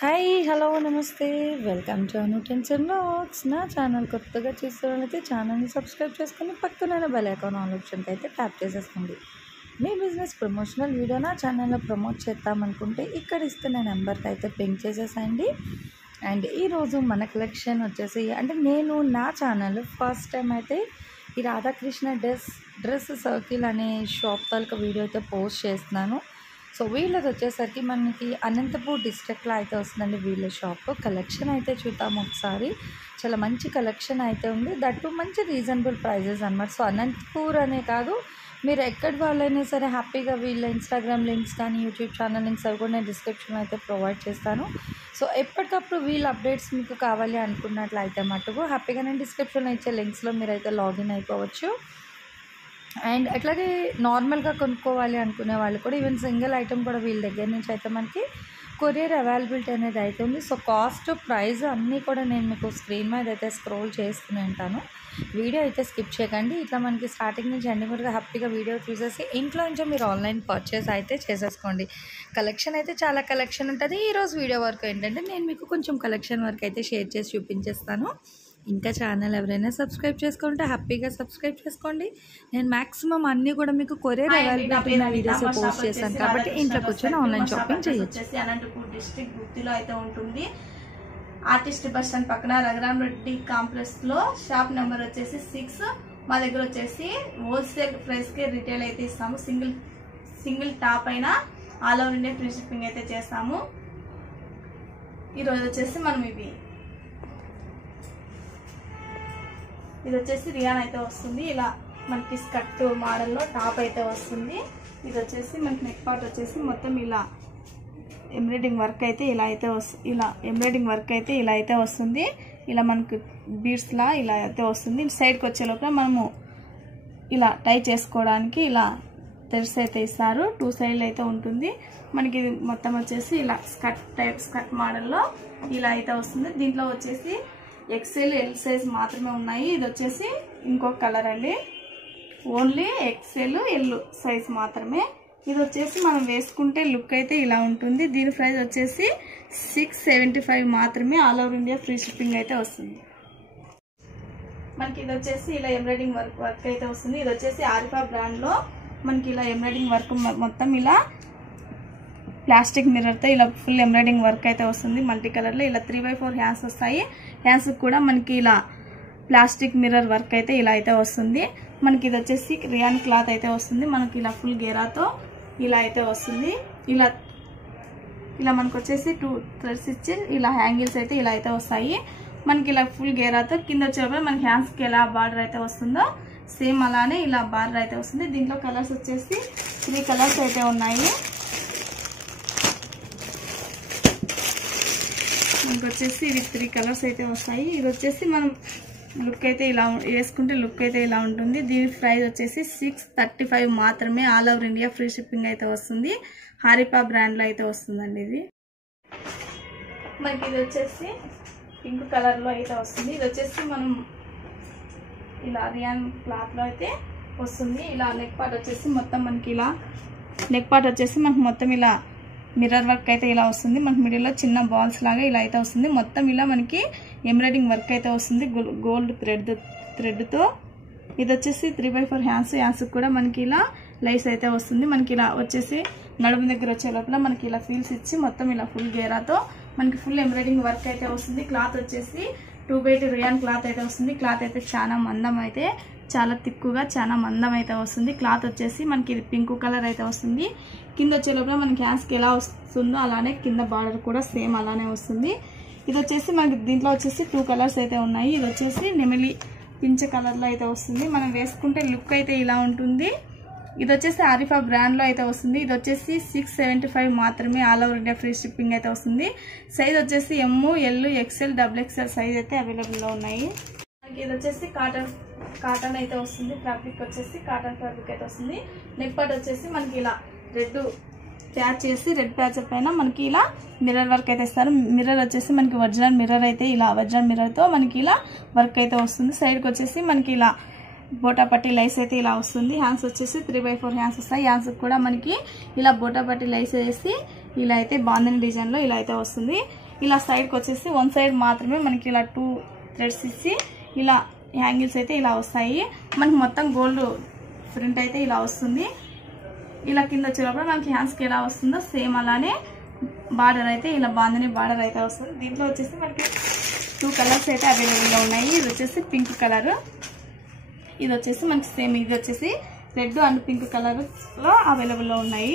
Hi hello నమస్తే welcome to అనుటెన్స్ and vlogs. నా channel కొత్తగా చూస్తున్నట్లయితే ఛానల్ని సబ్స్క్రైబ్ చేసుకొని పక్కన బెల్ ఐకాన్ ఆల్ ఆప్షన్కి అయితే ట్యాప్ చేసేసుకోండి. మీ బిజినెస్ ప్రమోషనల్ వీడియో నా ఛానల్లో ప్రమోట్ చేద్దామనుకుంటే ఇక్కడ ఇస్తున్న నెంబర్కి అయితే పింక్ చేసేసండి. అండ్ ఈరోజు మన కలెక్షన్ వచ్చేసి నేను నా ఛానల్ ఫస్ట్ టైం అయితే ఈ రాధాకృష్ణ డ్రెస్ సర్కిల్ అనే షాప్ తాలూకా వీడియో అయితే పోస్ట్ చేస్తున్నాను. సో వీళ్ళది వచ్చేసరికి మనకి అనంతపూర్ డిస్ట్రిక్ట్లో అయితే వస్తుందండి. వీళ్ళ షాప్ కలెక్షన్ అయితే చూద్దాము ఒకసారి. చాలా మంచి కలెక్షన్ అయితే ఉంది, దట్టు మంచి రీజనబుల్ ప్రైజెస్ అన్నమాట. సో అనంతపూర్ అనే కాదు, మీరు ఎక్కడి వాళ్ళైనా సరే హ్యాపీగా వీళ్ళ ఇన్స్టాగ్రామ్ లింక్స్ కానీ యూట్యూబ్ ఛానల్ లింక్స్ అవి కూడా నేను డిస్క్రిప్షన్లో అయితే ప్రొవైడ్ చేస్తాను. సో ఎప్పటికప్పుడు వీళ్ళ అప్డేట్స్ మీకు కావాలి అనుకున్నట్లయితే మటుకు హ్యాపీగా నేను డిస్క్రిప్షన్లో ఇచ్చే లింక్స్లో మీరైతే లాగిన్ అయిపోవచ్చు. అండ్ అట్లాగే నార్మల్గా కొనుక్కోవాలి అనుకునే వాళ్ళు కూడా ఈవెన్ సింగిల్ ఐటెం కూడా వీళ్ళ దగ్గర నుంచి అయితే మనకి కొరియర్ అవైలబిలిటీ అనేది అయితే ఉంది. సో కాస్ట్ ప్రైస్ అన్నీ కూడా నేను మీకు స్క్రీన్ మీద అయితే స్క్రోల్ చేస్తూనే ఉంటాను. వీడియో అయితే స్కిప్ చేయకండి. ఇట్లా మనకి స్టార్టింగ్ నుంచి ఎండింగ్ వరకు హ్యాపీగా వీడియో చూసేసి ఇంట్లో నుంచే మీరు ఆన్లైన్ పర్చేస్ అయితే చేసేసుకోండి. కలెక్షన్ అయితే చాలా కలెక్షన్ ఉంటుంది. ఈరోజు వీడియో వరకు ఏంటంటే నేను మీకు కొంచెం కలెక్షన్ వరకు అయితే షేర్ చేసి చూపించేస్తాను. ఇంకా ఛానల్ ఎవరైనా సబ్స్క్రైబ్ చేసుకుంటే హ్యాపీగా సబ్స్క్రైబ్ చేసుకోండి. నేను మ్యాక్సిమం అన్నీ కూడా మీకు కొరియర్ అవైలబిలిటీ ఉన్న వీడియోస్ పోస్ట్ చేశాను కాబట్టి ఇంట్లో కూర్చొని ఆన్లైన్ షాపింగ్ చేయొచ్చు. అనంతపూర్ డిస్ట్రిక్ట్ గుత్తిలో అయితే ఉంటుంది. ఆర్టిస్ట్ బస్ స్టాండ్ పక్కన రఘురామ్ రెడ్డి కాంప్లెక్స్ లో షాప్ నెంబర్ వచ్చేసి 6. మా దగ్గర వచ్చేసి హోల్సేల్ ప్రైస్ కి రిటైల్ అయితే ఇస్తాము. సింగిల్ టాప్ అయినా all over India free shipping అయితే చేస్తాము. ఈరోజు వచ్చేసి మనం ఇది వచ్చేసి రియాన్ అయితే వస్తుంది. ఇలా మనకి స్కర్ట్ మోడల్లో టాప్ అయితే వస్తుంది. ఇది వచ్చేసి మనకి నెక్ పార్ట్ వచ్చేసి మొత్తం ఇలా ఎంబ్రాయిడింగ్ వర్క్ అయితే ఇలా అయితే వస్తుంది. ఇలా మనకి బీడ్స్ లా ఇలా అయితే వస్తుంది. సైడ్కి వచ్చే లోపల మనము ఇలా టై చేసుకోవడానికి ఇలా థ్రెడ్స్ అయితే ఇస్తారు. 2 సైడ్లు అయితే ఉంటుంది. మనకి ఇది మొత్తం వచ్చేసి ఇలా స్కర్ట్ మోడల్లో ఇలా అయితే వస్తుంది. దీంట్లో వచ్చేసి ఎక్సెల్ ఎల్ సైజ్ మాత్రమే ఉన్నాయి. ఇది వచ్చేసి ఇంకొక కలర్ అండి, ఓన్లీ ఎక్సెల్ ఎల్ సైజ్ మాత్రమే. ఇది వచ్చేసి మనం వేసుకుంటే లుక్ అయితే ఇలా ఉంటుంది. దీని ప్రైస్ వచ్చేసి 675 మాత్రమే. All over India free shipping అయితే వస్తుంది. మనకి ఇది వచ్చేసి ఇలా ఎంబ్రాయిడింగ్ వర్క్ అయితే వస్తుంది. ఇది వచ్చేసి ఆరిఫా బ్రాండ్ లో మనకి ఇలా ఎంబ్రాయిడింగ్ వర్క్ మొత్తం ఇలా ప్లాస్టిక్ మిర్రర్తో ఇలా ఫుల్ ఎంబ్రాయిడింగ్ వర్క్ అయితే వస్తుంది. మల్టీ కలర్లో ఇలా 3x4 హ్యాండ్స్ వస్తాయి. హ్యాండ్స్ కూడా మనకి ఇలా ప్లాస్టిక్ మిర్రర్ వర్క్ అయితే ఇలా అయితే వస్తుంది. మనకి ఇది వచ్చేసి రియాన్ క్లాత్ అయితే వస్తుంది. మనకి ఇలా ఫుల్ గేరాతో ఇలా అయితే వస్తుంది. ఇలా మనకు వచ్చేసి 2 థ్రెడ్స్ ఇచ్చి ఇలా హ్యాంగిల్స్ అయితే ఇలా అయితే వస్తాయి. మనకి ఇలా ఫుల్ గేరాతో కింద వచ్చేటప్పుడు మనకి హ్యాండ్స్కి ఎలా బార్డర్ అయితే వస్తుందో సేమ్ అలానే ఇలా బార్డర్ అయితే వస్తుంది. దీంట్లో కలర్స్ వచ్చేసి 3 కలర్స్ అయితే ఉన్నాయి. మనకు వచ్చేసి ఇది 3 కలర్స్ అయితే వస్తాయి. ఇది వచ్చేసి మనం లుక్ అయితే ఇలా వేసుకుంటే లుక్ అయితే ఇలా ఉంటుంది. దీని ప్రైస్ వచ్చేసి 635 మాత్రమే. All over India free shipping అయితే వస్తుంది. హారిపా బ్రాండ్లో అయితే వస్తుందండి. ఇది మనకి ఇది వచ్చేసి పింక్ కలర్లో అయితే వస్తుంది. ఇది వచ్చేసి మనం ఇలా రియాన్ క్లాత్లో అయితే వస్తుంది. ఇలా నెక్ పార్ట్ వచ్చేసి మొత్తం మనకి ఇలా మొత్తం ఇలా మిర్రర్ వర్క్ అయితే ఇలా వస్తుంది. మనకి మిడిల్లో చిన్న బాల్స్ లాగా ఇలా అయితే వస్తుంది. మొత్తం ఇలా మనకి ఎంబ్రాయిడింగ్ వర్క్ అయితే వస్తుంది గోల్డ్ థ్రెడ్తో. ఇది వచ్చేసి 3x4 హ్యాండ్స్ కూడా మనకి ఇలా లైస్ అయితే వస్తుంది. మనకి ఇలా వచ్చేసి నడుము దగ్గర వచ్చే లోపల మనకి ఇలా ఫీల్స్ ఇచ్చి మొత్తం ఇలా ఫుల్ గేరాతో మనకి ఫుల్ ఎంబ్రాయిడింగ్ వర్క్ అయితే వస్తుంది. క్లాత్ వచ్చేసి 2x2 రియాన్ క్లాత్ అయితే వస్తుంది. క్లాత్ అయితే చాలా తిక్కుగా చాలా మందం అయితే వస్తుంది. క్లాత్ వచ్చేసి మనకి ఇది పింక్ కలర్ అయితే వస్తుంది. కింద వచ్చే లోపల మనకి హ్యాండ్స్కి ఎలా వస్తుందో అలానే కింద బార్డర్ కూడా సేమ్ అలానే వస్తుంది. ఇది వచ్చేసి మనకి దీంట్లో వచ్చేసి 2 కలర్స్ అయితే ఉన్నాయి. ఇది వచ్చేసి నెమిలి పించ్ కలర్లో అయితే వస్తుంది. మనం వేసుకుంటే లుక్ అయితే ఇలా ఉంటుంది. ఇది వచ్చేసి ఆరిఫా బ్రాండ్లో అయితే వస్తుంది. ఇది వచ్చేసి 675 మాత్రమే. All over India free shipping అయితే వస్తుంది. సైజ్ వచ్చేసి ఎమ్, ఎల్, ఎక్స్ఎల్, XXL సైజ్ అయితే అవైలబుల్లో ఉన్నాయి. మనకి ఇది వచ్చేసి కాటన్ అయితే వస్తుంది. ఫ్యాబ్రిక్ వచ్చేసి కాటన్ ఫ్యాబ్రిక్ అయితే వస్తుంది. నెక్ పార్ట్ వచ్చేసి మనకి ఇలా రెడ్ ప్యాచ్ చేసి రెడ్ ప్యాచ్ పైన మనకి ఇలా మిర్రర్ వర్క్ అయితే ఇస్తారు. మిర్రర్ వచ్చేసి మనకి ఒరిజినల్ మిర్రర్ అయితే ఇలా ఒరిజినల్ మిర్రర్తో మనకి ఇలా వర్క్ అయితే వస్తుంది. సైడ్కి వచ్చేసి మనకి ఇలా బోటా పట్టి లైస్ అయితే ఇలా వస్తుంది. హ్యాండ్స్ వచ్చేసి 3x4 హ్యాండ్స్ వస్తాయి. హ్యాండ్స్ కూడా మనకి ఇలా బోటా పట్టి లైస్ వేసి ఇలా అయితే బాందని డిజైన్లో ఇలా అయితే వస్తుంది. ఇలా సైడ్కి వచ్చేసి వన్ సైడ్ మాత్రమే మనకి ఇలా 2 థ్రెడ్స్ ఇచ్చి ఇలా హ్యాంగిల్స్ అయితే ఇలా వస్తాయి. మనకి మొత్తం గోల్డ్ ప్రింట్ అయితే ఇలా వస్తుంది. ఇలా కింద వచ్చేటప్పుడు మనకి హ్యాండ్స్కి ఎలా వస్తుందో సేమ్ అలానే బార్డర్ అయితే ఇలా బాందని బార్డర్ అయితే వస్తుంది. దీంట్లో వచ్చేసి మనకి 2 కలర్స్ అయితే అవైలబుల్గా ఉన్నాయి. ఇది వచ్చేసి పింక్ కలర్, ఇది వచ్చేసి మనకి సేమ్ ఇది వచ్చేసి రెడ్ అండ్ పింక్ కలర్లో అవైలబుల్లో ఉన్నాయి.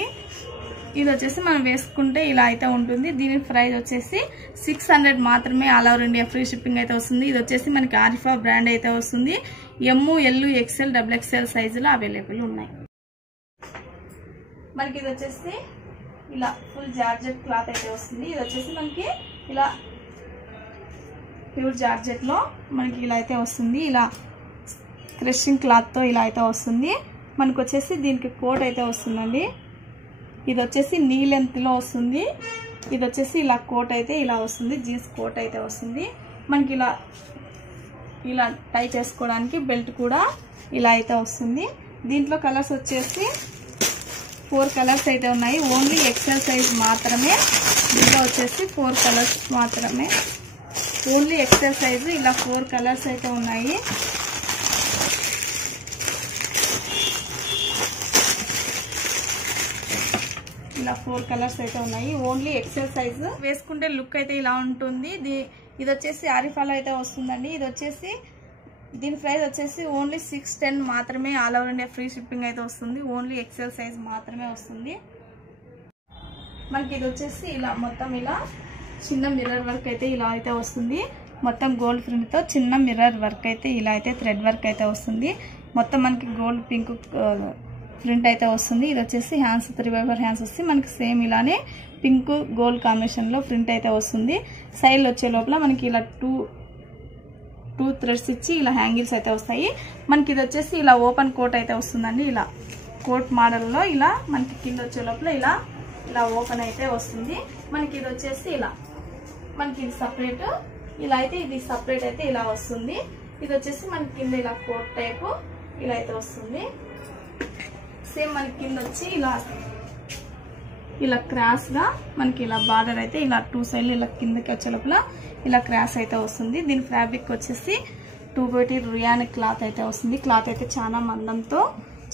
ఇది వచ్చేసి మనం వేసుకుంటే ఇలా అయితే ఉంటుంది. దీని ప్రైస్ వచ్చేసి 600 మాత్రమే. All over India free shipping అయితే వస్తుంది. ఇది వచ్చేసి మనకి ఆరిఫా బ్రాండ్ అయితే వస్తుంది. ఎమ్, ఎల్, ఎక్స్ఎల్, XXL సైజులో అవైలబుల్ ఉన్నాయి. మనకి ఇది వచ్చేసి ఇలా ఫుల్ జార్జెట్ క్లాత్ అయితే వస్తుంది. ఇది వచ్చేసి మనకి ఇలా ప్యూర్ జార్జెట్లో మనకి ఇలా అయితే వస్తుంది. ఇలా క్రషింగ్ క్లాత్తో ఇలా అయితే వస్తుంది. మనకు వచ్చేసి దీనికి కోట్ అయితే వస్తుందండి. ఇది వచ్చేసి నీ లెంత్లో వస్తుంది. ఇది వచ్చేసి ఇలా కోట్ అయితే ఇలా వస్తుంది. జీన్స్ కోట్ అయితే వస్తుంది. మనకి ఇలా టై చేసుకోవడానికి బెల్ట్ కూడా ఇలా అయితే వస్తుంది. దీంట్లో కలర్స్ వచ్చేసి 4 కలర్స్ అయితే ఉన్నాయి. ఓన్లీ ఎక్సెల్ సైజ్ మాత్రమే. దీంట్లో వచ్చేసి 4 కలర్స్ మాత్రమే. ఓన్లీ ఎక్సెల్ సైజు ఇలా 4 కలర్స్ అయితే ఉన్నాయి. ఇలా 4 కలర్స్ అయితే ఉన్నాయి. Only XL size. వేసుకుంటే లుక్ అయితే ఇలా ఉంటుంది. ఇది వచ్చేసి ఆరిఫాలో అయితే వస్తుందండి. ఇది వచ్చేసి దీని ప్రైస్ వచ్చేసి ఓన్లీ 610 మాత్రమే. All over India free shipping అయితే వస్తుంది. ఓన్లీ ఎక్సెల్ సైజ్ మాత్రమే వస్తుంది. మనకి ఇది వచ్చేసి ఇలా మొత్తం ఇలా చిన్న మిర్రర్ వర్క్ అయితే ఇలా అయితే వస్తుంది. మొత్తం గోల్డ్ ప్రింట్తో చిన్న మిర్రర్ వర్క్ అయితే ఇలా అయితే థ్రెడ్ వర్క్ అయితే వస్తుంది. మొత్తం మనకి గోల్డ్ పింక్ ప్రింట్ అయితే వస్తుంది. ఇది వచ్చేసి హ్యాండ్స్ 3/4 హ్యాండ్స్ వస్తే మనకి సేమ్ ఇలానే పింక్ గోల్డ్ కాంబినేషన్లో ప్రింట్ అయితే వస్తుంది. సైడ్లో వచ్చే లోపల మనకి ఇలా 2 థ్రెడ్స్ ఇచ్చి ఇలా హ్యాంగిల్స్ అయితే వస్తాయి. మనకి ఇది వచ్చేసి ఇలా ఓపెన్ కోట్ అయితే వస్తుందండి. ఇలా కోట్ మోడల్లో ఇలా మనకి కింద వచ్చే లోపల ఇలా ఓపెన్ అయితే వస్తుంది. మనకి ఇది వచ్చేసి ఇలా మనకి ఇది సపరేట్ ఇలా అయితే ఇది సపరేట్ అయితే ఇలా వస్తుంది. ఇది వచ్చేసి మనకి కింద ఇలా కోట్ టైపు ఇలా అయితే వస్తుంది. సేమ్ మనకి కింద వచ్చి ఇలా క్రాస్ గా మనకి ఇలా బార్డర్ అయితే ఇలా 2 సైడ్లు ఇలా కిందకి వచ్చే లోపల ఇలా క్రాస్ అయితే వస్తుంది. దీని ఫ్యాబ్రిక్ వచ్చేసి 2 రియాన్ క్లాత్ అయితే వస్తుంది. క్లాత్ అయితే చాలా మందంతో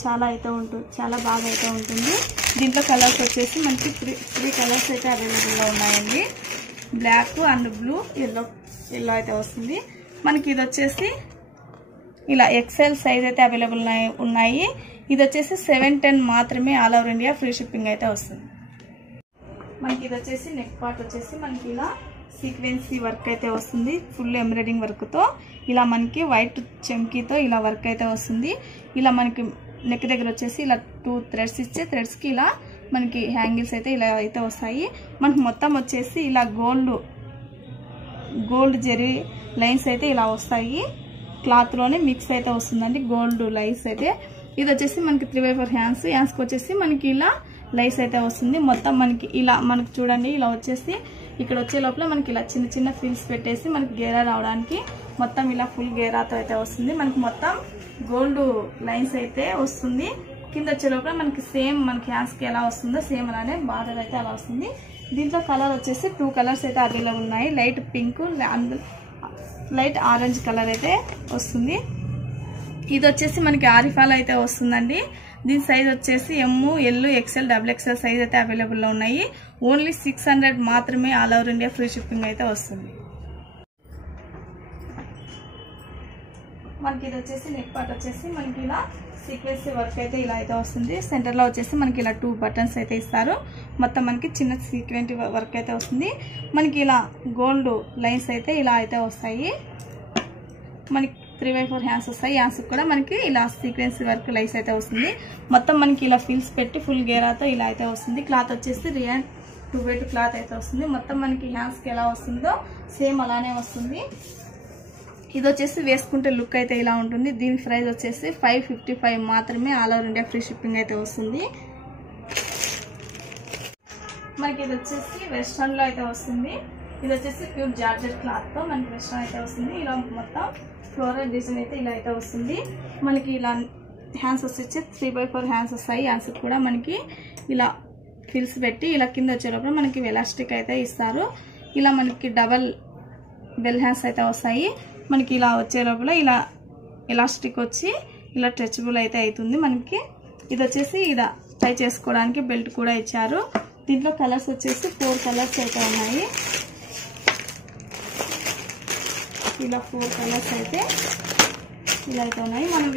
చాలా అయితే ఉంటుంది, చాలా బాగా అయితే ఉంటుంది. దీంట్లో కలర్స్ వచ్చేసి మనకి 3 కలర్స్ అయితే అవైలబుల్గా ఉన్నాయండి. బ్లాక్ అండ్ బ్లూ, ఎల్లో అయితే వస్తుంది. మనకి ఇది వచ్చేసి ఇలా ఎక్సెల్ సైజ్ అయితే అవైలబుల్ ఉన్నాయి. ఇది వచ్చేసి 710 మాత్రమే. All over India free shipping అయితే వస్తుంది. మనకి ఇది వచ్చేసి నెక్ పార్ట్ వచ్చేసి మనకి ఇలా సీక్వెన్సీ వర్క్ అయితే వస్తుంది. ఫుల్ ఎంబ్రాయిడింగ్ వర్క్తో ఇలా మనకి వైట్ చెంకీతో ఇలా వర్క్ అయితే వస్తుంది. ఇలా మనకి నెక్ దగ్గర వచ్చేసి ఇలా 2 థ్రెడ్స్ ఇచ్చే థ్రెడ్స్కి ఇలా మనకి హ్యాంగిల్స్ అయితే ఇలా అయితే వస్తాయి. మనకి మొత్తం వచ్చేసి ఇలా గోల్డ్ జెరీ లైన్స్ అయితే ఇలా వస్తాయి. క్లాత్లోనే మిక్స్ అయితే వస్తుందండి గోల్డ్ లైన్స్ అయితే. ఇది వచ్చేసి మనకి 3/4 హ్యాండ్స్కి వచ్చేసి మనకి ఇలా లైస్ అయితే వస్తుంది. మొత్తం మనకి ఇలా మనకి చూడండి ఇలా వచ్చేసి ఇక్కడ వచ్చే లోపల మనకి ఇలా చిన్న చిన్న ఫిల్స్ పెట్టేసి మనకి గేరా రావడానికి మొత్తం ఇలా ఫుల్ గేరాతో అయితే వస్తుంది. మనకి మొత్తం గోల్డ్ లైన్స్ అయితే వస్తుంది. కింద వచ్చే లోపల మనకి సేమ్ మనకి హ్యాండ్స్కి ఎలా వస్తుందో సేమ్ అలానే బార్డర్ అయితే అలా వస్తుంది. దీంట్లో కలర్ వచ్చేసి 2 కలర్స్ అయితే అవైలబుల్ ఉన్నాయి. Light pink and light orange colour అయితే వస్తుంది. ఇది వచ్చేసి మనకి ఆరిఫాలో అయితే వస్తుందండి. దీని సైజ్ వచ్చేసి ఎమ్, ఎల్, ఎక్స్ఎల్, XXL సైజ్ అయితే అవైలబుల్లో ఉన్నాయి. ఓన్లీ 600 మాత్రమే. All over India free shipping అయితే వస్తుంది. మనకి ఇది వచ్చేసి నెక్ పార్ట్ వచ్చేసి మనకి ఇలా సీక్వెన్సీ వర్క్ అయితే ఇలా అయితే వస్తుంది. సెంటర్లో వచ్చేసి మనకి ఇలా 2 బటన్స్ అయితే ఇస్తారు. మొత్తం మనకి చిన్న సీక్వెంట్ వర్క్ అయితే వస్తుంది. మనకి ఇలా గోల్డ్ లైన్స్ అయితే ఇలా అయితే వస్తాయి. మనకి 3/4 హ్యాండ్స్ వస్తాయి. హ్యాండ్స్కి కూడా మనకి ఇలా సీక్వెన్సీ వర్క్ లైన్స్ అయితే వస్తుంది. మొత్తం మనకి ఇలా ఫిల్స్ పెట్టి ఫుల్ గేరాతో ఇలా అయితే వస్తుంది. క్లాత్ వచ్చేసి రియాన్ 2/2 క్లాత్ అయితే వస్తుంది. మొత్తం మనకి హ్యాండ్స్కి ఎలా వస్తుందో సేమ్ అలానే వస్తుంది. ఇది వచ్చేసి వేసుకుంటే లుక్ అయితే ఇలా ఉంటుంది. దీని ప్రైస్ వచ్చేసి 555 మాత్రమే. All over India free shipping అయితే వస్తుంది. మనకి ఇది వచ్చేసి వెస్ట్రన్లో అయితే వస్తుంది. ఇది వచ్చేసి ప్యూర్ జార్జెట్ క్లాత్తో మనకి వెస్ట్రన్ అయితే వస్తుంది. ఇలా మొత్తం ఫ్లోరల్ డిజైన్ అయితే ఇలా అయితే వస్తుంది. మనకి ఇలా హ్యాండ్స్ వచ్చేసి 3/4 హ్యాండ్స్ వస్తాయి. హ్యాండ్స్కి కూడా మనకి ఇలా ఫిల్స్ పెట్టి ఇలా కింద వచ్చేటప్పుడు మనకి ఎలాస్టిక్ అయితే ఇస్తారు. ఇలా మనకి డబల్ బెల్ హ్యాండ్స్ అయితే వస్తాయి. మనకి ఇలా వచ్చే లోపల ఇలా ఎలాస్టిక్ వచ్చి ఇలా స్ట్రెచబుల్ అయితే అవుతుంది. మనకి ఇది వచ్చేసి ఇలా టై చేసుకోవడానికి బెల్ట్ కూడా ఇచ్చారు. దీంట్లో కలర్స్ వచ్చేసి 4 కలర్స్ అయితే ఉన్నాయి. ఇలా 4 కలర్స్ అయితే ఇలా అయితే ఉన్నాయి. మనం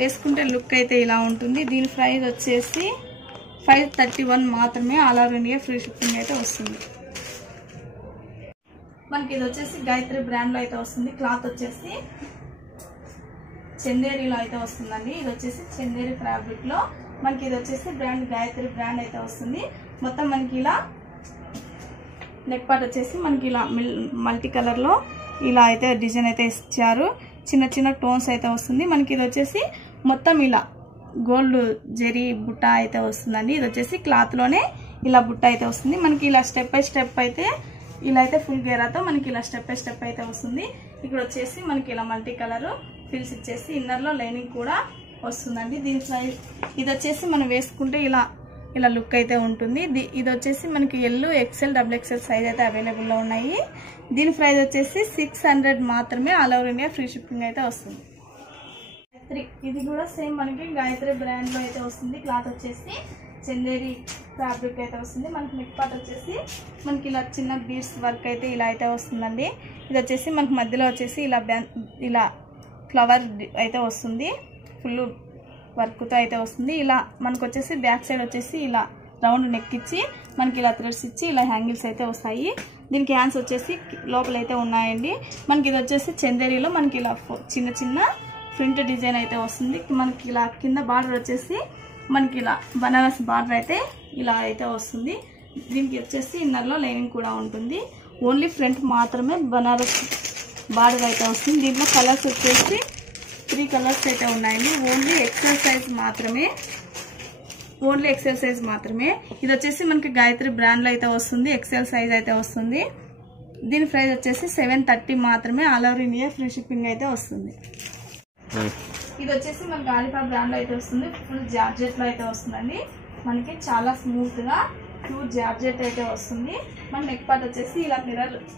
వేసుకుంటే లుక్ అయితే ఇలా ఉంటుంది. దీని ప్రైస్ వచ్చేసి 531 మాత్రమే. All over India free shipping అయితే వస్తుంది. మనకి ఇది వచ్చేసి గాయత్రి బ్రాండ్లో అయితే వస్తుంది. క్లాత్ వచ్చేసి చందేరిలో అయితే వస్తుందండి. ఇది వచ్చేసి చందేరి ఫ్యాబ్రిక్లో మనకి ఇది వచ్చేసి బ్రాండ్ గాయత్రి బ్రాండ్ అయితే వస్తుంది. మొత్తం మనకి ఇలా నెక్ పార్ట్ వచ్చేసి మనకి ఇలా మల్టీ కలర్లో ఇలా అయితే డిజైన్ అయితే ఇచ్చారు. చిన్న చిన్న టోన్స్ అయితే వస్తుంది. మనకి ఇది వచ్చేసి మొత్తం ఇలా గోల్డ్ జెరీ బుట్ట అయితే వస్తుందండి. ఇది వచ్చేసి క్లాత్లోనే ఇలా బుట్ట అయితే వస్తుంది. మనకి ఇలా స్టెప్ బై స్టెప్ అయితే ఇలా అయితే ఫుల్ గేరాతో మనకి ఇలా స్టెప్ బై స్టెప్ అయితే వస్తుంది. ఇక్కడ వచ్చేసి మనకి ఇలా మల్టీ కలర్ ఫిల్స్ ఇచ్చేసి ఇన్నర్లో లైనింగ్ కూడా వస్తుందండి. దీని ప్రైస్ ఇది వచ్చేసి మనం వేసుకుంటే ఇలా లుక్ అయితే ఉంటుంది. ఇది వచ్చేసి మనకి ఎల్ XL XXL సైజ్ అయితే అవైలబుల్లో ఉన్నాయి. దీని ప్రైస్ వచ్చేసి 600 మాత్రమే. All over India free shipping అయితే వస్తుంది. ఇది కూడా సేమ్ మనకి గాయత్రి బ్రాండ్లో అయితే వస్తుంది. క్లాత్ వచ్చేసి చందేరి ఫ్యాబ్రిక్ అయితే వస్తుంది. మనకి నెక్ పార్ట్ వచ్చేసి మనకి ఇలా చిన్న బీడ్స్ వర్క్ అయితే ఇలా అయితే వస్తుందండి. ఇది వచ్చేసి మనకి మధ్యలో వచ్చేసి ఇలా ఫ్లవర్ అయితే వస్తుంది. ఫుల్ వర్క్తో అయితే వస్తుంది. ఇలా మనకు వచ్చేసి బ్యాక్ సైడ్ వచ్చేసి ఇలా రౌండ్ నెక్ ఇచ్చి మనకి ఇలా థ్రెడ్స్ ఇచ్చి ఇలా హ్యాంగిల్స్ అయితే వస్తాయి. దీనికి హ్యాండ్స్ వచ్చేసి లోపలైతే ఉన్నాయండి. మనకి ఇది వచ్చేసి చందేరిలో మనకి ఇలా చిన్న చిన్న ప్రింట్ డిజైన్ అయితే వస్తుంది. మనకి ఇలా కింద బార్డర్ వచ్చేసి మనకి ఇలా బనారస్ బార్డర్ అయితే ఇలా అయితే వస్తుంది. దీనికి వచ్చేసి ఇన్నర్లో లైనింగ్ కూడా ఉంటుంది. ఓన్లీ ఫ్రంట్ మాత్రమే బనారస్ బార్డర్ అయితే వస్తుంది. దీంట్లో కలర్స్ వచ్చేసి 3 కలర్స్ అయితే ఉన్నాయండి. ఓన్లీ XL సైజ్ మాత్రమే. ఇది వచ్చేసి మనకి గాయత్రి బ్రాండ్లో అయితే వస్తుంది. XL సైజ్ అయితే వస్తుంది. దీని ప్రైస్ వచ్చేసి 730 మాత్రమే. All over India free shipping అయితే వస్తుంది. ఇది వచ్చేసి మనకి ఆలిఫా బ్రాండ్లో అయితే వస్తుంది. ఫుల్ జార్జెట్లో అయితే వస్తుందండి. మనకి చాలా స్మూత్గా ప్యూర్ జార్జెట్ అయితే వస్తుంది. మన నెక్ పార్ట్ వచ్చేసి ఇలా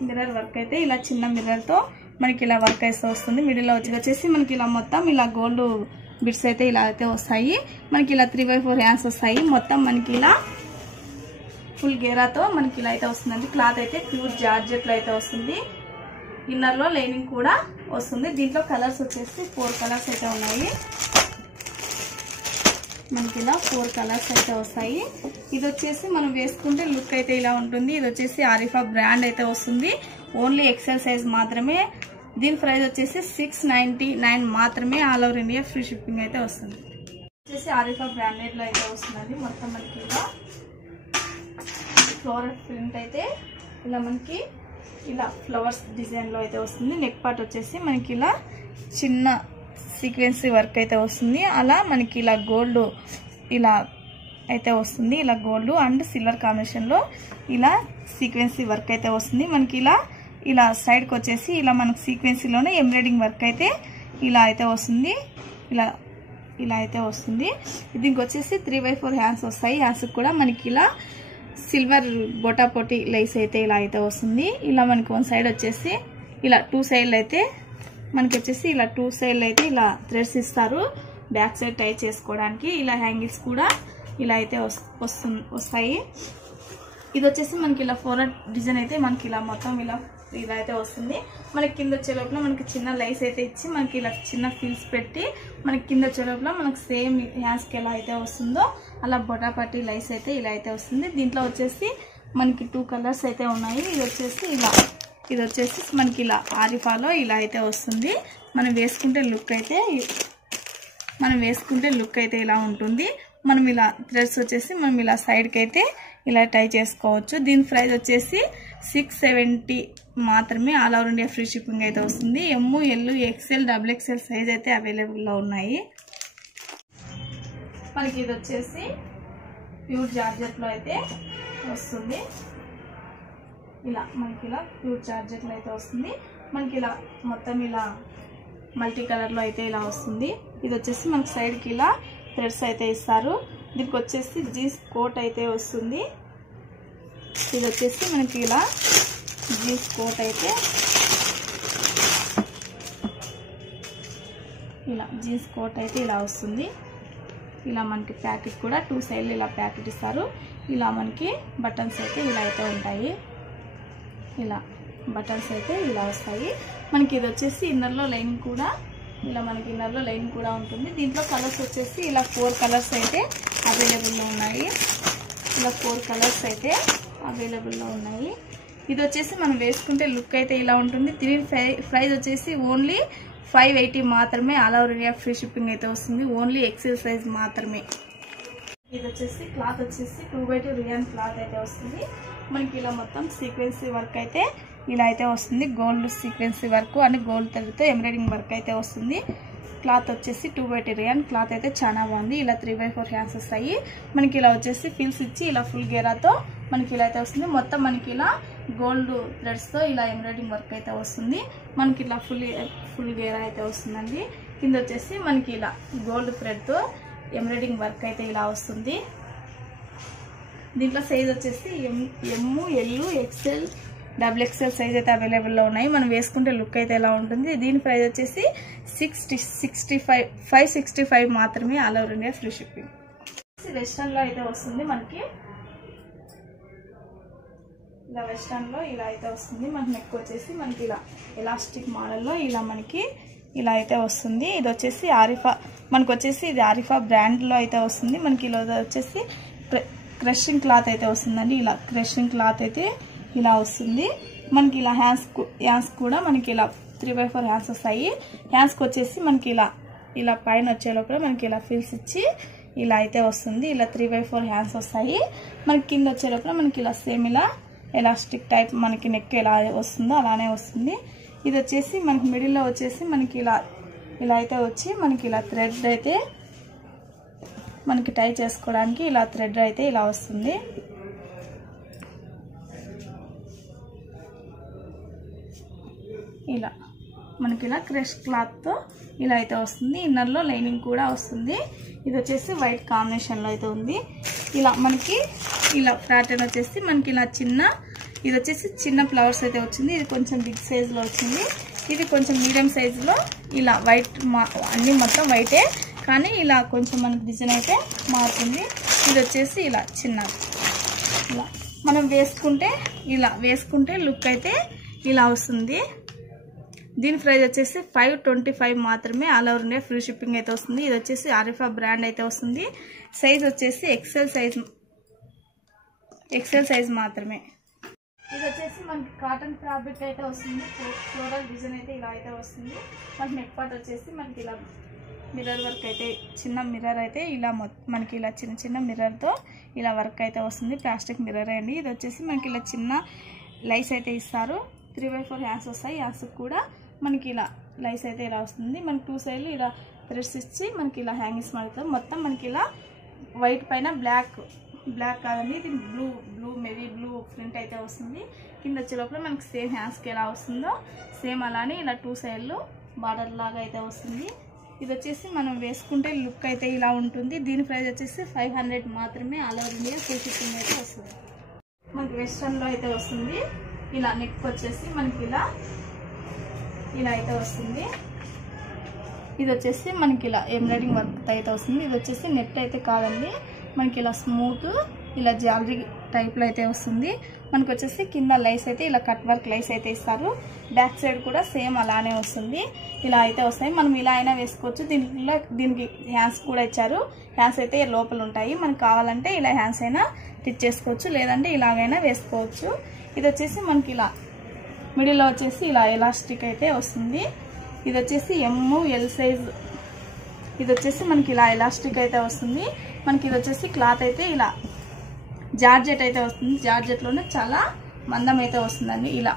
మిర్రర్ వర్క్ అయితే ఇలా చిన్న మిర్రర్తో మనకి ఇలా వర్క్ అయితే వస్తుంది. మిడిల్లో వచ్చేసి మనకి ఇలా మొత్తం ఇలా గోల్డ్ బిట్స్ అయితే ఇలా అయితే వస్తాయి. మనకి ఇలా 3/4 హ్యాండ్స్ వస్తాయి. మొత్తం మనకి ఇలా ఫుల్ గేరాతో మనకి ఇలా అయితే వస్తుందండి. క్లాత్ అయితే ప్యూర్ జార్జెట్లో అయితే వస్తుంది. ఇన్నర్లో లైనింగ్ కూడా వస్తుంది. దీంట్లో కలర్స్ వచ్చేసి 4 కలర్స్ అయితే ఉన్నాయి. మనకి ఇలా 4 కలర్స్ అయితే వస్తాయి. ఇది వచ్చేసి మనం వేసుకుంటే లుక్ అయితే ఇలా ఉంటుంది. ఇది వచ్చేసి ఆరిఫా బ్రాండ్ అయితే వస్తుంది. ఓన్లీ XL సైజ్ మాత్రమే. దీని ప్రైస్ వచ్చేసి 699 మాత్రమే. All over India free shipping అయితే వస్తుంది. వచ్చేసి ఆరిఫా బ్రాండెడ్లో అయితే వస్తుందండి. మొత్తం మనకి ఇలా ఫ్లోరల్ ప్రింట్ అయితే ఇలా మనకి ఇలా ఫ్లవర్స్ డిజైన్లో అయితే వస్తుంది. నెక్ పార్ట్ వచ్చేసి మనకి ఇలా చిన్న సీక్వెన్సీ వర్క్ అయితే వస్తుంది. అలా మనకి ఇలా గోల్డ్ ఇలా అయితే వస్తుంది. ఇలా గోల్డ్ అండ్ సిల్వర్ కాంబినేషన్లో ఇలా సీక్వెన్సీ వర్క్ అయితే వస్తుంది. మనకి ఇలా సైడ్కి వచ్చేసి ఇలా మనకి సీక్వెన్సీలోనే ఎంబ్రాయిడింగ్ వర్క్ అయితే ఇలా అయితే వస్తుంది. ఇలా అయితే వస్తుంది. దీనికి వచ్చేసి 3/4 హ్యాండ్స్ వస్తాయి. హ్యాండ్స్కి కూడా మనకి ఇలా సిల్వర్ బొటాపోటి లైస్ అయితే ఇలా అయితే వస్తుంది. ఇలా మనకి 1 సైడ్ వచ్చేసి ఇలా 2 సైడ్లు అయితే మనకి వచ్చేసి ఇలా 2 సైడ్లు అయితే ఇలా థ్రెడ్స్ ఇస్తారు బ్యాక్ సైడ్ టై చేసుకోవడానికి. ఇలా హ్యాంగిల్స్ కూడా ఇలా అయితే వస్తాయి. ఇది వచ్చేసి మనకి ఇలా ఫ్లోరల్ డిజైన్ అయితే మనకి ఇలా మొత్తం ఇలా అయితే వస్తుంది. మనకి కింద వచ్చే లోపల మనకి చిన్న లైస్ అయితే ఇచ్చి మనకి ఇలా చిన్న ఫిల్స్ పెట్టి మనకి కింద వచ్చే లోపల మనకి సేమ్ హ్యాండ్స్కి ఎలా అయితే వస్తుందో అలా బొటాపట్టి లైస్ అయితే ఇలా అయితే వస్తుంది. దీంట్లో వచ్చేసి మనకి 2 కలర్స్ అయితే ఉన్నాయి. ఇది వచ్చేసి మనకి ఇలా ఆరిఫాలో ఇలా అయితే వస్తుంది. మనం వేసుకుంటే లుక్ అయితే ఇలా ఉంటుంది. మనం ఇలా థ్రెడ్స్ వచ్చేసి మనం ఇలా సైడ్కి అయితే ఇలా టై చేసుకోవచ్చు. దీని ప్రైస్ వచ్చేసి 670 మాత్రమే. All over India free shipping అయితే వస్తుంది. ML XL XXL సైజ్ అయితే అవైలబుల్లో ఉన్నాయి. మనకి ఇది వచ్చేసి ప్యూర్ జార్జెట్లో అయితే వస్తుంది. ఇలా మనకి ఇలా ప్యూర్ జార్జెట్లో అయితే వస్తుంది. మనకి ఇలా మొత్తం ఇలా మల్టీ కలర్లో అయితే ఇలా వస్తుంది. ఇది వచ్చేసి మనకి సైడ్కి ఇలా థ్రెడ్స్ అయితే ఇస్తారు. దీనికి వచ్చేసి జీన్స్ కోట్ అయితే వస్తుంది. ఇది వచ్చేసి మనకి ఇలా జీన్స్ కోట్ అయితే ఇలా జీన్స్ కోట్ అయితే ఇలా వస్తుంది. ఇలా మనకి ప్యాకెట్ కూడా 2 సైడ్లు ఇలా ప్యాకెట్ ఇస్తారు. ఇలా మనకి బటన్స్ అయితే ఇలా అయితే ఉంటాయి. ఇలా బటన్స్ అయితే ఇలా వస్తాయి. మనకి ఇది వచ్చేసి ఇన్నర్లో లైనింగ్ కూడా ఇలా మనకి ఇన్నర్లో లైనింగ్ కూడా ఉంటుంది. దీంట్లో కలర్స్ వచ్చేసి ఇలా 4 కలర్స్ అయితే అవైలబుల్లో ఉన్నాయి. ఇలా 4 కలర్స్ అయితే అవైలబుల్లో ఉన్నాయి. ఇది వచ్చేసి మనం వేసుకుంటే లుక్ అయితే ఇలా ఉంటుంది. దీని ప్రైస్ వచ్చేసి ఓన్లీ 580 మాత్రమే. All over India free shipping అయితే వస్తుంది. ఓన్లీ ఎక్సెల్ సైజ్ మాత్రమే. ఇది వచ్చేసి క్లాత్ వచ్చేసి 2x2 రియాన్ క్లాత్ అయితే వస్తుంది. మనకి ఇలా మొత్తం సీక్వెన్సీ వర్క్ అయితే ఇలా అయితే వస్తుంది. గోల్డ్ సీక్వెన్సీ వర్క్ అని గోల్డ్ థ్రెడ్తో ఎంబ్రాయిడింగ్ వర్క్ అయితే వస్తుంది. క్లాత్ వచ్చేసి 2x2 రియాన్ క్లాత్ అయితే చాలా బాగుంది. ఇలా 3x4 హ్యాండ్స్ వస్తాయి. మనకి ఇలా వచ్చేసి ఫిల్స్ ఇచ్చి ఇలా ఫుల్ గేరాతో మనకి ఇలా అయితే వస్తుంది. మొత్తం మనకి ఇలా గోల్డ్ థ్రెడ్స్తో ఇలా ఎంబ్రాయిడింగ్ వర్క్ అయితే వస్తుంది. మనకి ఇలా ఫుల్ గేరా అయితే వస్తుందండి. కింద వచ్చేసి మనకి ఇలా గోల్డ్ థ్రెడ్తో ఎంబ్రాయిడింగ్ వర్క్ అయితే ఇలా వస్తుంది. దీంట్లో సైజ్ వచ్చేసి ఎమ్, ఎల్, ఎక్సెల్, XXL సైజ్ అయితే అవైలబుల్లో ఉన్నాయి. మనం వేసుకుంటే లుక్ అయితే ఎలా ఉంటుంది. దీని ప్రైస్ వచ్చేసి 565 మాత్రమే. All over India free shipping. వెస్టర్న్లో అయితే వస్తుంది. మనకి ఇలా వెస్టర్న్లో ఇలా అయితే వస్తుంది. మనకి నెక్ వచ్చేసి మనకి ఇలా ఎలాస్టిక్ మోడల్లో ఇలా మనకి ఇలా అయితే వస్తుంది. ఇది వచ్చేసి ఆరిఫా మనకు వచ్చేసి ఇది ఆరిఫా బ్రాండ్లో అయితే వస్తుంది. మనకి ఇలా వచ్చేసి క్రషింగ్ క్లాత్ అయితే వస్తుందండి. ఇలా క్రషింగ్ క్లాత్ అయితే ఇలా వస్తుంది. మనకి ఇలా హ్యాండ్స్ కూడా మనకి ఇలా 3x4 హ్యాండ్స్ వస్తాయి. హ్యాండ్స్కి వచ్చేసి మనకి ఇలా పైన వచ్చే లోపల మనకి ఇలా ఫిల్స్ ఇచ్చి ఇలా అయితే వస్తుంది. ఇలా 3x4 హ్యాండ్స్ వస్తాయి. మనకి కింద వచ్చే లోపల మనకి ఇలా సేమ్ ఇలా ఎలాస్టిక్ టైప్ మనకి నెక్ ఎలా వస్తుందో అలానే వస్తుంది. ఇది వచ్చేసి మనకి మిడిల్లో వచ్చేసి మనకి ఇలా అయితే వచ్చి మనకి ఇలా థ్రెడ్ అయితే మనకి టై చేసుకోవడానికి ఇలా థ్రెడ్ అయితే ఇలా వస్తుంది. ఇలా మనకి ఇలా క్రష్ క్లాత్తో ఇలా అయితే వస్తుంది. ఇన్నర్లో లైనింగ్ కూడా వస్తుంది. ఇది వచ్చేసి వైట్ కాంబినేషన్లో అయితే ఉంది. ఇలా మనకి ఇలా ప్యాటర్న్ వచ్చేసి మనకి ఇలా ఇది వచ్చేసి చిన్న ఫ్లవర్స్ అయితే వచ్చింది. ఇది కొంచెం బిగ్ సైజులో వచ్చింది. ఇది కొంచెం మీడియం సైజులో ఇలా వైట్ అన్నీ మొత్తం వైటే కానీ ఇలా కొంచెం మనకి డిజైన్ అయితే మారుతుంది. ఇది వచ్చేసి ఇలా ఇలా మనం వేసుకుంటే లుక్ అయితే ఇలా వస్తుంది. దీని ప్రైస్ వచ్చేసి 525 మాత్రమే. All over India free shipping అయితే వస్తుంది. ఇది వచ్చేసి ఆరిఫా బ్రాండ్ అయితే వస్తుంది. సైజ్ వచ్చేసి ఎక్సెల్ సైజ్ మాత్రమే. ఇది వచ్చేసి మనకి కాటన్ ఫ్యాబ్రిక్ అయితే వస్తుంది. ఫ్లోరల్ డిజైన్ అయితే ఇలా అయితే వస్తుంది. మనకి నెక్ పార్ట్ వచ్చేసి మనకి ఇలా మిర్రర్ వర్క్ అయితే చిన్న మిర్రర్ అయితే ఇలా మనకి ఇలా చిన్న మిర్రర్తో ఇలా వర్క్ అయితే వస్తుంది. ప్లాస్టిక్ మిర్రర్ అండి. ఇది వచ్చేసి మనకి ఇలా చిన్న లైస్ అయితే ఇస్తారు. 3x4 హ్యాండ్స్ వస్తాయి. హ్యాండ్స్కి కూడా మనకి ఇలా లైస్ అయితే ఇలా వస్తుంది. మనకి 2 సైడ్లు ఇలా థ్రెడ్స్ ఇచ్చి మనకి ఇలా హ్యాంగింగ్స్ మారుతారు. మొత్తం మనకి ఇలా వైట్ పైన బ్లాక్ కాదండి, ఇది మేబీ బ్లూ ప్రింట్ అయితే వస్తుంది. కింద వచ్చే లోపల మనకి సేమ్ హ్యాండ్స్కి ఎలా వస్తుందో సేమ్ అలానే ఇలా 2 సైడ్లు బార్డర్ లాగా అయితే వస్తుంది. ఇది వచ్చేసి మనం వేసుకుంటే లుక్ అయితే ఇలా ఉంటుంది. దీని ప్రైస్ వచ్చేసి 500 మాత్రమే. All over India free shipping అయితే వస్తుంది. మనకి వెస్టర్న్లో అయితే వస్తుంది. ఇలా నెక్ వచ్చేసి మనకి ఇలా అయితే వస్తుంది. ఇది వచ్చేసి మనకి ఇలా ఎంబ్రాయిడింగ్ వర్క్ అయితే వస్తుంది. ఇది వచ్చేసి నెట్ అయితే కాదండి, మనకి ఇలా స్మూత్ ఇలా జాలరీ టైప్లో అయితే వస్తుంది. మనకు వచ్చేసి కింద లైస్ అయితే ఇలా కట్ వర్క్ లైస్ అయితే ఇస్తారు. బ్యాక్ సైడ్ కూడా సేమ్ అలానే వస్తుంది. ఇలా అయితే వస్తాయి. మనం ఇలా అయినా వేసుకోవచ్చు. దీనికి హ్యాండ్స్ కూడా ఇచ్చారు. హ్యాండ్స్ అయితే లోపల ఉంటాయి. మనకు కావాలంటే ఇలా హ్యాండ్స్ అయినా స్టిచ్ చేసుకోవచ్చు, లేదంటే ఇలాగైనా వేసుకోవచ్చు. ఇది వచ్చేసి మనకి ఇలా మిడిల్లో వచ్చేసి ఇలా ఎలాస్టిక్ అయితే వస్తుంది. ఇది వచ్చేసి ML సైజ్. ఇది వచ్చేసి మనకి ఇలా ఎలాస్టిక్ అయితే వస్తుంది. మనకి ఇది వచ్చేసి క్లాత్ అయితే ఇలా జార్జెట్ అయితే వస్తుంది. జార్జెట్లోనే చాలా మందం అయితే వస్తుందండి. ఇలా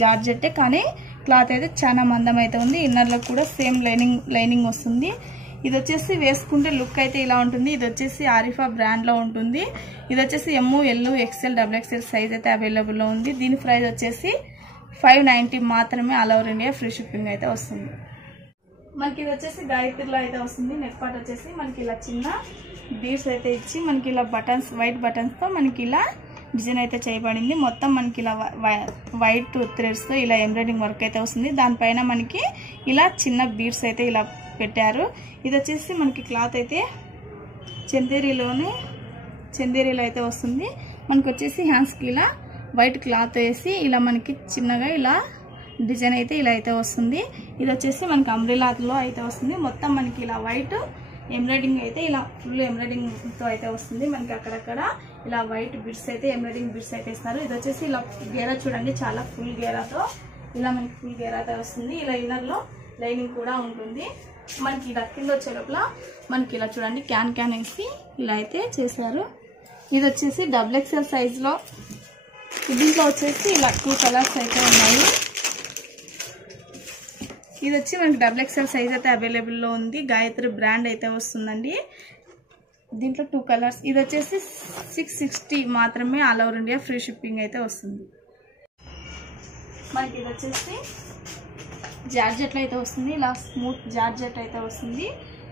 జార్జెట్టే కానీ క్లాత్ అయితే చాలా మందం అయితే ఉంది. ఇన్నర్లో కూడా సేమ్ లైనింగ్ వస్తుంది. ఇది వచ్చేసి వేసుకుంటే లుక్ అయితే ఇలా ఉంటుంది. ఇది వచ్చేసి ఆరిఫా బ్రాండ్లో ఉంటుంది. ఇది వచ్చేసి ML, XL, XXL సైజ్ అయితే అవైలబుల్లో ఉంది. దీని ప్రైస్ వచ్చేసి 590 మాత్రమే. All over India free shipping అయితే వస్తుంది. మనకి ఇది వచ్చేసి గాయత్రిలో అయితే వస్తుంది. నెక్ పార్ట్ వచ్చేసి మనకి ఇలా చిన్న బీడ్స్ అయితే ఇచ్చి మనకి ఇలా బటన్స్ వైట్ బటన్స్తో మనకి ఇలా డిజైన్ అయితే చేయబడింది. మొత్తం మనకి ఇలా వైట్ థ్రెడ్స్తో ఇలా ఎంబ్రాయిడింగ్ వర్క్ అయితే వస్తుంది. దానిపైన మనకి ఇలా చిన్న బీడ్స్ అయితే ఇలా పెట్టారు. ఇది వచ్చేసి మనకి క్లాత్ అయితే చందేరీలో అయితే వస్తుంది. మనకి వచ్చేసి హ్యాండ్స్కి ఇలా వైట్ క్లాత్ వేసి ఇలా మనకి చిన్నగా ఇలా డిజైన్ అయితే ఇలా అయితే వస్తుంది. ఇది వచ్చేసి మనకి అంబ్రెల్లాలో అయితే వస్తుంది. మొత్తం మనకి ఇలా వైట్ ఎంబ్రాయిడింగ్ అయితే ఇలా ఫుల్ ఎంబ్రాయిడింగ్తో అయితే వస్తుంది. మనకి అక్కడక్కడ ఇలా వైట్ బిడ్స్ అయితే ఎంబ్రాయిడింగ్ బిడ్స్ అయితే ఇస్తారు. ఇది వచ్చేసి ఇలా గేరా చూడండి, చాలా ఫుల్ గేరాతో ఇలా మనకి ఫుల్ గేరాతో వస్తుంది. ఇలా ఇన్నర్లో లైనింగ్ కూడా ఉంటుంది. మనకి ఇలా కింద వచ్చే లోపల మనకి ఇలా చూడండి క్యాన్ వేసి ఇలా అయితే చేశారు. ఇది వచ్చేసి XXL సైజులో, దీంట్లో వచ్చేసి ఇలా 2 కలర్స్ అయితే ఉన్నాయి. ఇది వచ్చి మనకి XXL సైజ్ అయితే అవైలబుల్లో ఉంది. గాయత్రి బ్రాండ్ అయితే వస్తుందండి. దీంట్లో 2 కలర్స్. ఇది వచ్చేసి 660 మాత్రమే, all over India free shipping అయితే వస్తుంది. మనకి ఇది వచ్చేసి జార్జెట్లో అయితే వస్తుంది. ఇలా స్మూత్ జార్జెట్ అయితే వస్తుంది.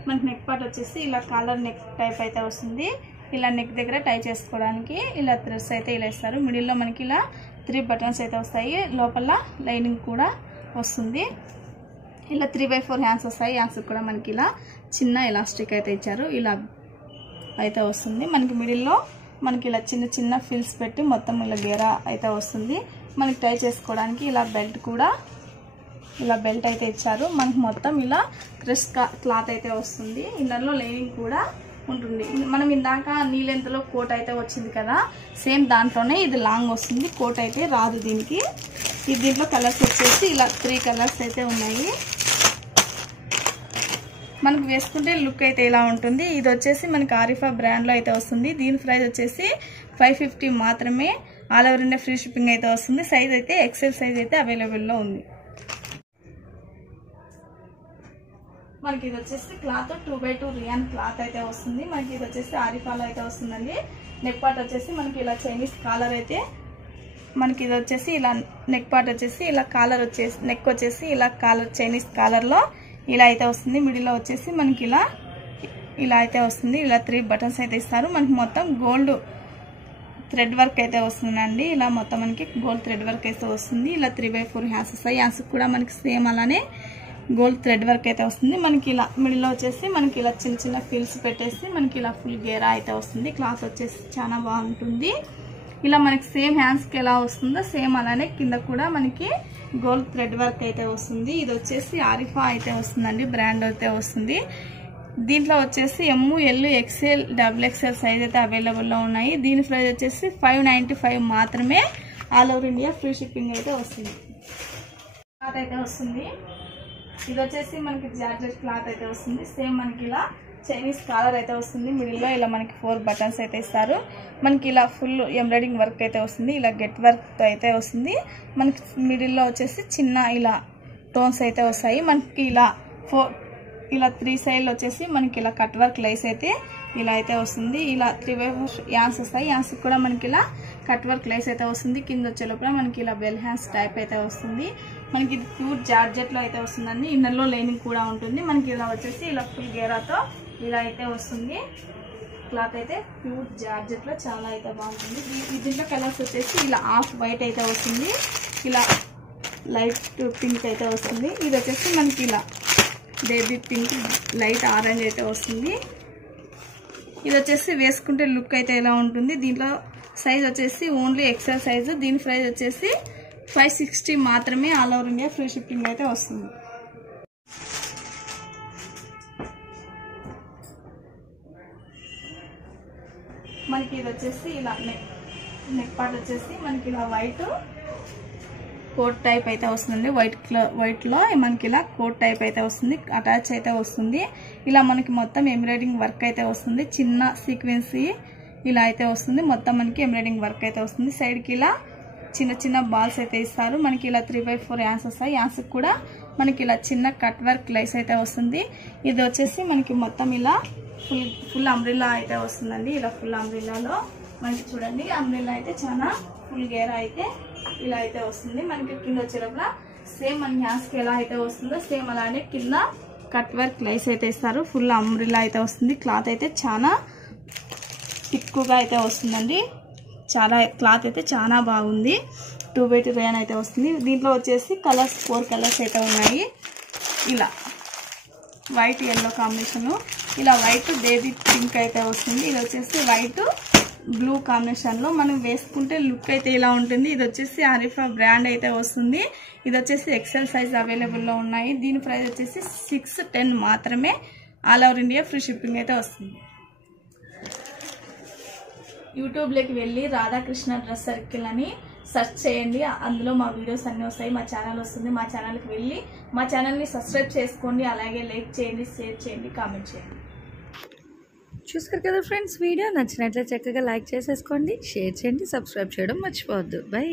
మనకి నెక్ పార్ట్ వచ్చేసి ఇలా కాలర్ నెక్ టైప్ అయితే వస్తుంది. ఇలా నెక్ దగ్గర టై చేసుకోవడానికి ఇలా థ్రెడ్స్ అయితే ఇలా ఇస్తారు. మిడిల్లో మనకి ఇలా 3 బటన్స్ అయితే వస్తాయి. లోపల లైనింగ్ కూడా వస్తుంది. ఇలా 3/4 హ్యాండ్స్ వస్తాయి. హ్యాండ్స్కి కూడా మనకి ఇలా చిన్న ఎలాస్టిక్ అయితే ఇచ్చారు. ఇలా అయితే వస్తుంది. మనకి మిడిల్లో మనకి ఇలా చిన్న చిన్న ఫిల్స్ పెట్టి మొత్తం ఇలా గేరా అయితే వస్తుంది. మనకి టై చేసుకోవడానికి ఇలా బెల్ట్ కూడా ఇలా బెల్ట్ అయితే ఇచ్చారు. మనకి మొత్తం ఇలా క్రెష్ క్లాత్ అయితే వస్తుంది. ఇన్నర్లో లైనింగ్ కూడా ఉంటుంది. మనం ఇందాక నీ లెంత్లో కోట్ అయితే వచ్చింది కదా, సేమ్ దాంట్లోనే ఇది లాంగ్ వస్తుంది. కోట్ అయితే రాదు దీనికి. దీంట్లో కలర్స్ వచ్చేసి ఇలా 3 కలర్స్ అయితే ఉన్నాయి. మనకు వేసుకుంటే లుక్ అయితే ఇలా ఉంటుంది. ఇది వచ్చేసి మనకి ఆరిఫా బ్రాండ్లో అయితే వస్తుంది. దీని ప్రైస్ వచ్చేసి 550 మాత్రమే, all over India free shipping అయితే వస్తుంది. సైజ్ అయితే XL సైజ్ అయితే అవైలబుల్లో ఉంది. మనకి ఇది వచ్చేసి క్లాత్ 2/2 రియాన్ క్లాత్ అయితే వస్తుంది. మనకి ఇది వచ్చేసి ఆరిఫాలో అయితే వస్తుందండి. నెక్ పార్ట్ వచ్చేసి మనకి ఇలా చైనీస్ కాలర్ అయితే, మనకి ఇది వచ్చేసి ఇలా నెక్ పార్ట్ వచ్చేసి ఇలా కాలర్ వచ్చేసి నెక్ వచ్చేసి ఇలా కాలర్ చైనీస్ కాలర్లో ఇలా అయితే వస్తుంది. మిడిల్లో వచ్చేసి మనకి ఇలా అయితే వస్తుంది. ఇలా 3 బటన్స్ అయితే ఇస్తారు. మనకి మొత్తం గోల్డ్ థ్రెడ్ వర్క్ అయితే వస్తుందండి. ఇలా మొత్తం మనకి గోల్డ్ థ్రెడ్ వర్క్ అయితే వస్తుంది. ఇలా 3/4 హ్యాండ్స్ వస్తాయి. హ్యాండ్స్కి కూడా మనకి సేమ్ అలానే గోల్డ్ థ్రెడ్ వర్క్ అయితే వస్తుంది. మనకి ఇలా మిడిల్లో వచ్చేసి మనకి ఇలా చిన్న చిన్న ఫిల్స్ పెట్టేసి మనకి ఇలా ఫుల్ గేరా అయితే వస్తుంది. క్లాత్ వచ్చేసి చాలా బాగుంటుంది. ఇలా మనకి సేమ్ హ్యాండ్స్కి ఎలా వస్తుందో సేమ్ అలానే కింద కూడా మనకి గోల్డ్ థ్రెడ్ వర్క్ అయితే వస్తుంది. ఇది వచ్చేసి ఆరిఫా అయితే వస్తుందండి, బ్రాండ్ అయితే వస్తుంది. దీంట్లో వచ్చేసి ML, XL, XXL సైజ్ అయితే అవైలబుల్లో ఉన్నాయి. దీని ప్రైస్ వచ్చేసి 595 మాత్రమే, all over India free shipping అయితే వస్తుంది. క్లాత్ అయితే వస్తుంది. ఇది వచ్చేసి మనకి జార్జెట్ క్లాత్ అయితే వస్తుంది. సేమ్ మనకి ఇలా చైనీస్ కాలర్ అయితే వస్తుంది. మిడిల్లో ఇలా మనకి 4 బటన్స్ అయితే ఇస్తారు. మనకి ఇలా ఫుల్ ఎంబ్రాయిడింగ్ వర్క్ అయితే వస్తుంది. ఇలా గెట్ వర్క్ అయితే వస్తుంది. మనకి మిడిల్లో వచ్చేసి చిన్న ఇలా టోన్స్ అయితే వస్తాయి. మనకి ఇలా 3 సైడ్లు వచ్చేసి మనకి ఇలా కట్ వర్క్ లైస్ అయితే ఇలా అయితే వస్తుంది. ఇలా 3/4 యాన్స్ వస్తాయి. యాన్స్కి కూడా మనకి ఇలా కట్ వర్క్ లైస్ అయితే వస్తుంది. కింద వచ్చే లోపల మనకి ఇలా బెల్ హ్యాండ్స్ టైప్ అయితే వస్తుంది. మనకి ఇది ప్యూర్ జార్జెట్లో అయితే వస్తుందండి. ఇన్నర్లో లైనింగ్ కూడా ఉంటుంది. మనకి ఇలా వచ్చేసి ఇలా ఫుల్ గేరాతో ఇలా అయితే వస్తుంది. క్లాత్ అయితే ప్యూర్ జార్జెట్లో చాలా అయితే బాగుంటుంది. దీంట్లో కలర్స్ వచ్చేసి ఇలా ఆఫ్ వైట్ అయితే వస్తుంది. ఇలా లైట్ పింక్ అయితే వస్తుంది. ఇది వచ్చేసి మనకి ఇలా బేబీ పింక్, లైట్ ఆరెంజ్ అయితే వస్తుంది. ఇది వచ్చేసి వేసుకుంటే లుక్ అయితే ఎలా ఉంటుంది. దీంట్లో సైజ్ వచ్చేసి ఓన్లీ XL సైజు. దీని ప్రైస్ వచ్చేసి 560 మాత్రమే, all over India free shipping అయితే వస్తుంది. మనకి ఇది వచ్చేసి ఇలా నెక్ పార్ట్ వచ్చేసి మనకి ఇలా వైట్ కోట్ టైప్ అయితే వస్తుంది. వైట్లో మనకి ఇలా కోట్ టైప్ అయితే వస్తుంది. అటాచ్ అయితే వస్తుంది. ఇలా మనకి మొత్తం ఎంబ్రాయిడింగ్ వర్క్ అయితే వస్తుంది. చిన్న సీక్వెన్సీ ఇలా అయితే వస్తుంది. మొత్తం మనకి ఎంబ్రాయిడింగ్ వర్క్ అయితే వస్తుంది. సైడ్కి ఇలా చిన్న చిన్న బాల్స్ అయితే ఇస్తారు. మనకి ఇలా 3/4 యాన్స్ వస్తాయి. యాన్స్కి కూడా మనకి ఇలా చిన్న కట్ వర్క్ లైస్ అయితే వస్తుంది. ఇది వచ్చేసి మనకి మొత్తం ఇలా ఫుల్ అంబ్రిల్లా అయితే వస్తుందండి. ఇలా ఫుల్ అంబ్రిల్లాలో మనకి చూడండి అంబ్రిల్లా అయితే చాలా ఫుల్ గేరా అయితే ఇలా అయితే వస్తుంది. మనకి కింద వచ్చేటప్పుడు సేమ్ మన హ్యాండ్స్కి ఎలా అయితే వస్తుందో సేమ్ అలానే కింద కట్ వర్క్ లైస్ అయితే ఇస్తారు. ఫుల్ అంబ్రిల్లా అయితే వస్తుంది. క్లాత్ అయితే చాలా తిక్కుగా అయితే వస్తుందండి. చాలా క్లాత్ అయితే చాలా బాగుంది. 2 రేయన్ అయితే వస్తుంది. దీంట్లో వచ్చేసి కలర్స్ 4 కలర్స్ అయితే ఉన్నాయి. ఇలా వైట్ ఎల్లో కాంబినేషను, ఇలా వైట్ బేబీ పింక్ అయితే వస్తుంది. ఇది వచ్చేసి వైట్ బ్లూ కాంబినేషన్లో మనం వేసుకుంటే లుక్ అయితే ఇలా ఉంటుంది. ఇది వచ్చేసి ఆరిఫా బ్రాండ్ అయితే వస్తుంది. ఇది వచ్చేసి ఎక్సెల్ సైజ్ అవైలబుల్లో ఉన్నాయి. దీని ప్రైస్ వచ్చేసి 610 మాత్రమే. All over India free shipping అయితే వస్తుంది. యూట్యూబ్లోకి వెళ్ళి రాధాకృష్ణ డ్రెస్ సర్కిల్ అని సెర్చ్ చేయండి. అందులో మా వీడియోస్ అన్నీ వస్తాయి. మా ఛానల్ వస్తుంది. మా ఛానల్కి వెళ్ళి మా ఛానల్ని సబ్స్క్రైబ్ చేసుకోండి. అలాగే లైక్ చేయండి, షేర్ చేయండి, కామెంట్ చేయండి. చూసారు కదా ఫ్రెండ్స్, వీడియో నచ్చినట్లయితే చక్కగా లైక్ చేసేసుకోండి, షేర్ చేయండి, సబ్స్క్రైబ్ చేయడం మర్చిపోవద్దు. బై.